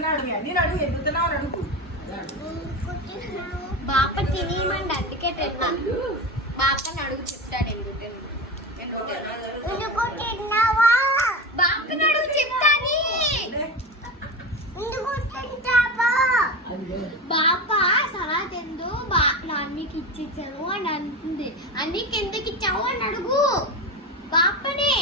అన్నాడు అన్ని అడుగు ఎందుకున్నావు అని అడుగు. బాప తినేయమండి అందుకే తిన్నాను. బాపని అడుగు చెప్తాడు ఎందుకు తిన్నావా. బాపని అడుగు చెప్తాని. బాప సలా తిందు నాన్నకి ఇచ్చేసాను అని అంటుంది. అన్నికి ఎందుకు ఇచ్చావు అని అడుగు బాపనే.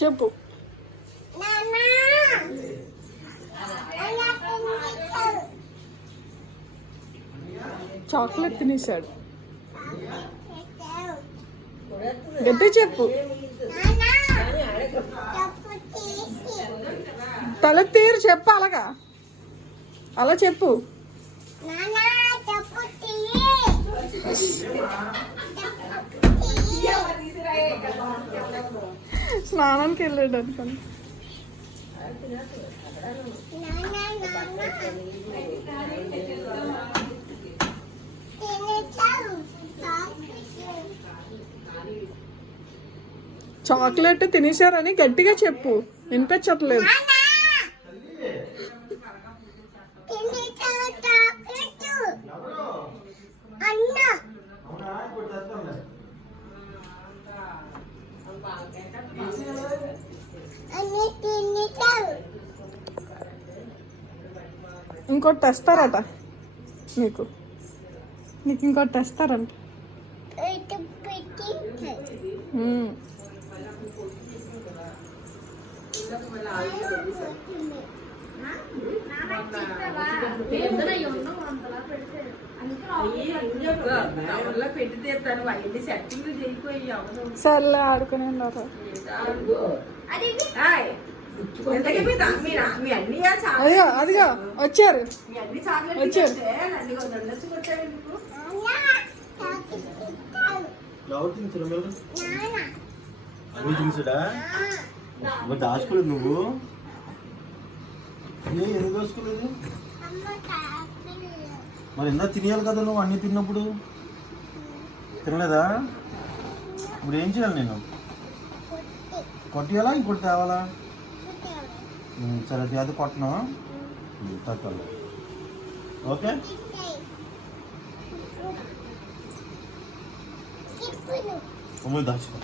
చెప్పు. చాక్లెట్ తినేసాడు. గట్టి చెప్పు. తల తీరు చెప్పు. అలాగా అలా చెప్పు. స్నానానికి వెళ్ళాడు అనుకోండి. చాక్లెట్ తినేశారని గట్టిగా చెప్పు, వినిపించట్లేదు. ఇంకోటి తెస్తారట నీకు ఇంకోటి తెస్తారంట. సర్లే ఆడుకునే ఉన్నారు. అదిగా వచ్చారు. దాచుకోలేదు నువ్వు. ఎందుకు దాచుకోలేదు? మరి ఎంత తినేయాలి కదా నువ్వు. అన్ని తిన్నప్పుడు తినలేదా? ఇప్పుడు ఏం చేయాలి? నేను కొట్టియాలా ఇంకోటి తేవాలా? సరే అది కొట్టను తక్కువ. ఓకే దాచుకో.